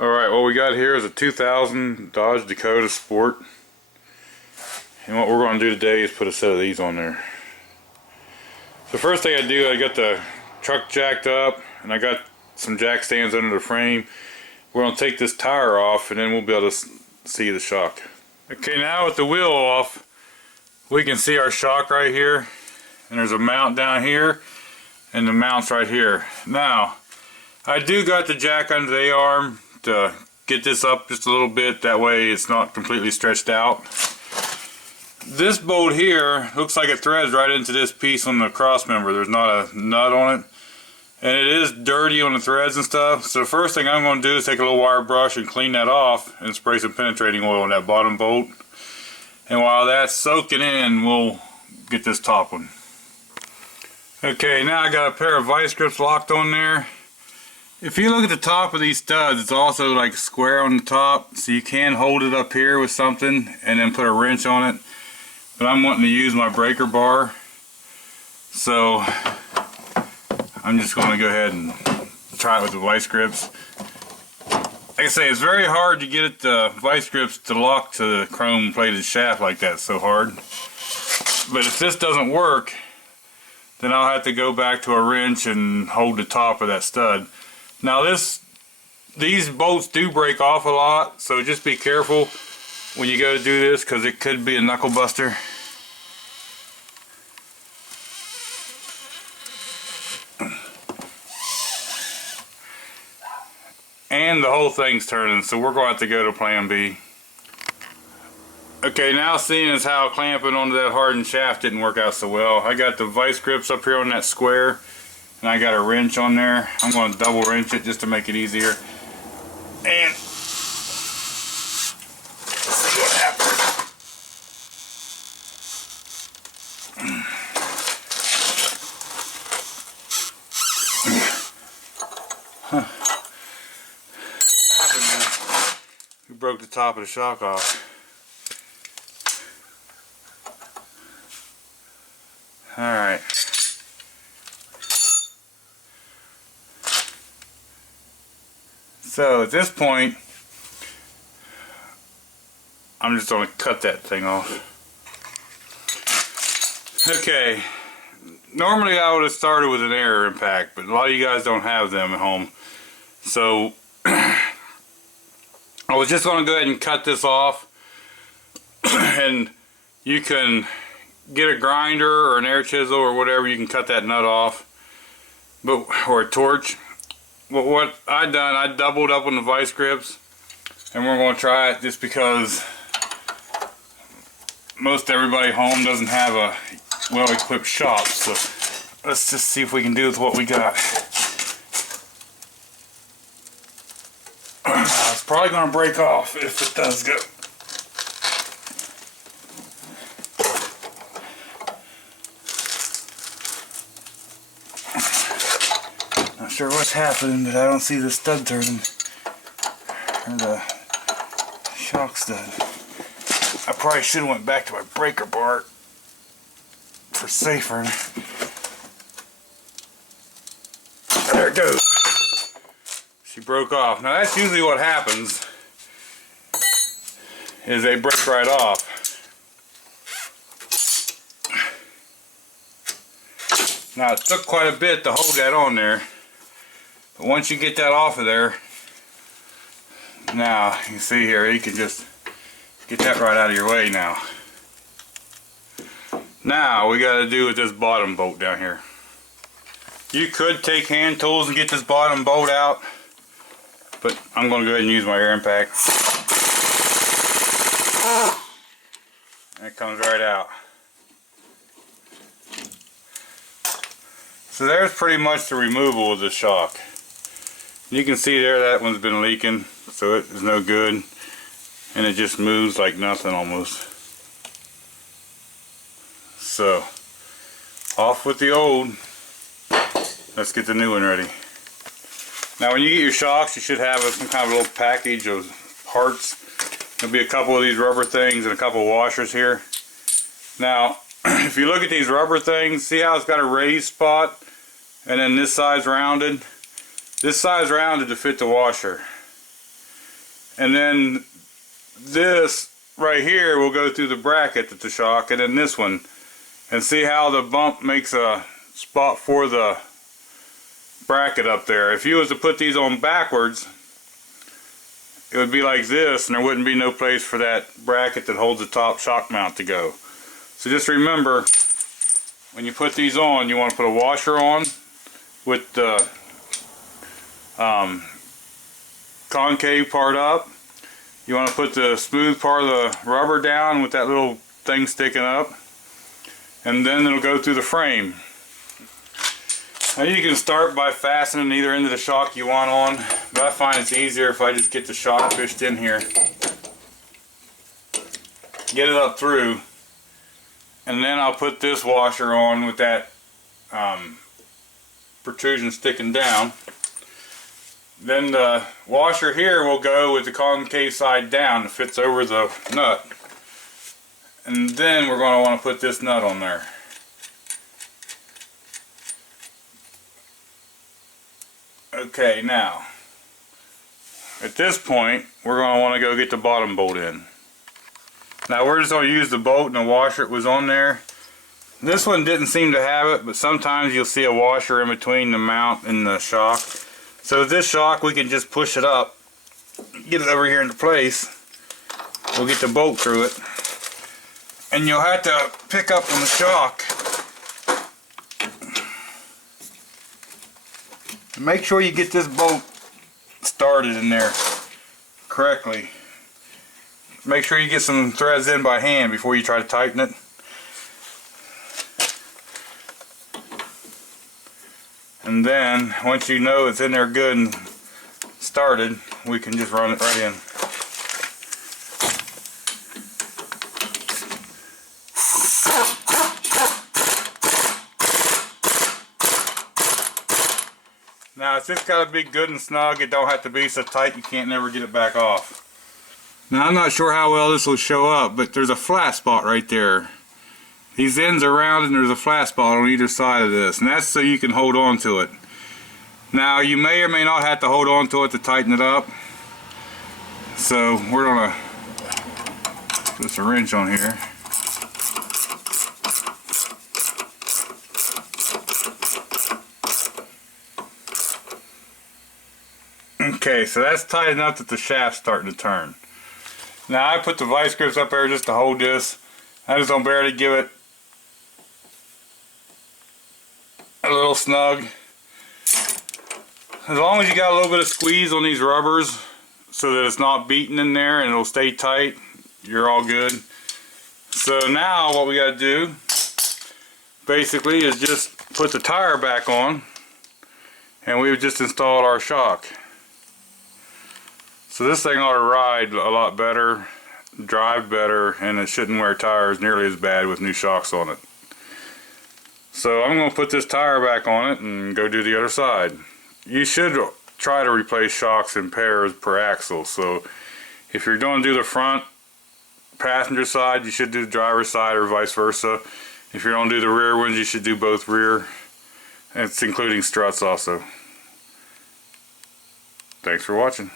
Alright, what we got here is a 2000 Dodge Dakota Sport. And what we're going to do today is put a set of these on there. The first thing I do, I got the truck jacked up and I got some jack stands under the frame. We're going to take this tire off and then we'll be able to see the shock. Okay, now with the wheel off, we can see our shock right here. And there's a mount down here and the mount's right here. Now, I do got the jack under the A-arm to get this up just a little bit, that way it's not completely stretched out. This bolt here looks like it threads right into this piece on the cross member. There's not a nut on it, and it is dirty on the threads and stuff. So the first thing I'm going to do is take a little wire brush and clean that off and spray some penetrating oil on that bottom bolt. And while that's soaking in, we'll get this top one. Okay, now I got a pair of vice grips locked on there. If you look at the top of these studs, it's also like square on the top, so you can hold it up here with something and then put a wrench on it. But I'm wanting to use my breaker bar, so I'm just going to go ahead and try it with the vice grips. Like I say, it's very hard to get the vice grips to lock to the chrome plated shaft like that, so hard. But if this doesn't work, then I'll have to go back to a wrench and hold the top of that stud. Now these bolts do break off a lot, so just be careful when you go to do this, because it could be a knuckle buster. And the whole thing's turning, so we're going to have to go to plan B. Okay, now seeing as how clamping onto that hardened shaft didn't work out so well, I got the vice grips up here on that square. And I got a wrench on there. I'm going to double wrench it just to make it easier. And let's see what happens. Huh. What happened there? We broke the top of the shock off. Alright. So at this point, I'm just going to cut that thing off. Okay, normally I would have started with an air impact, but a lot of you guys don't have them at home. So I was just going to go ahead and cut this off, and you can get a grinder or an air chisel or whatever, you can cut that nut off, or a torch. But what I done, I doubled up on the vice grips, and we're going to try it just because most everybody home doesn't have a well-equipped shop. So let's just see if we can do with what we got. It's probably going to break off if it does go. Not sure what's happening, but I don't see the stud turning, or the shock stud. I probably should have went back to my breaker bar for safer. There it goes. She broke off. Now that's usually what happens, is they break right off. Now it took quite a bit to hold that on there. But once you get that off of there, now you can see here, you can just get that right out of your way now. Now we got to do with this bottom bolt down here. You could take hand tools and get this bottom bolt out, but I'm going to go ahead and use my air impact. And it comes right out. So there's pretty much the removal of the shock. You can see there that one's been leaking, so it is no good, and it just moves like nothing almost. So off with the old, let's get the new one ready. Now when you get your shocks, you should have some kind of a little package of parts. There'll be a couple of these rubber things and a couple of washers here. Now if you look at these rubber things, see how it's got a raised spot and then this side's rounded? This side's rounded to fit the washer. And then this right here will go through the bracket at the shock, and then this one. And see how the bump makes a spot for the bracket up there. If you was to put these on backwards, it would be like this, and there wouldn't be no place for that bracket that holds the top shock mount to go. So just remember, when you put these on, you want to put a washer on with the concave part up. You want to put the smooth part of the rubber down with that little thing sticking up, and then it'll go through the frame. Now you can start by fastening either end of the shock you want on, but I find it's easier if I just get the shock fished in here, get it up through, and then I'll put this washer on with that protrusion sticking down. Then the washer here will go with the concave side down. It fits over the nut. And then we're going to want to put this nut on there. Okay, now at this point we're going to want to go get the bottom bolt in. Now we're just going to use the bolt and the washer that was on there. This one didn't seem to have it, but sometimes you'll see a washer in between the mount and the shock. So with this shock we can just push it up, get it over here into place. We'll get the bolt through it, and you'll have to pick up on the shock. Make sure you get this bolt started in there correctly. Make sure you get some threads in by hand before you try to tighten it. And then once you know it's in there good and started, we can just run it right in. Now it's just got to be good and snug. It don't have to be so tight you can't never get it back off. Now I'm not sure how well this will show up, but there's a flat spot right there. These ends are round and there's a flat spot on either side of this, and that's so you can hold on to it. Now you may or may not have to hold on to it to tighten it up. So we're going to put a wrench on here. Okay, so that's tight enough that the shaft's starting to turn. Now I put the vice grips up there just to hold this. I just don't barely give it a little snug. As long as you got a little bit of squeeze on these rubbers so that it's not beating in there and it'll stay tight, you're all good. So now what we got to do basically is just put the tire back on, and we've just installed our shock. So this thing ought to ride a lot better, drive better, and it shouldn't wear tires nearly as bad with new shocks on it. So I'm going to put this tire back on it and go do the other side. You should try to replace shocks in pairs per axle. So if you're going to do the front passenger side, you should do the driver's side, or vice versa. If you're going to do the rear ones, you should do both rear. And it's including struts also. Thanks for watching.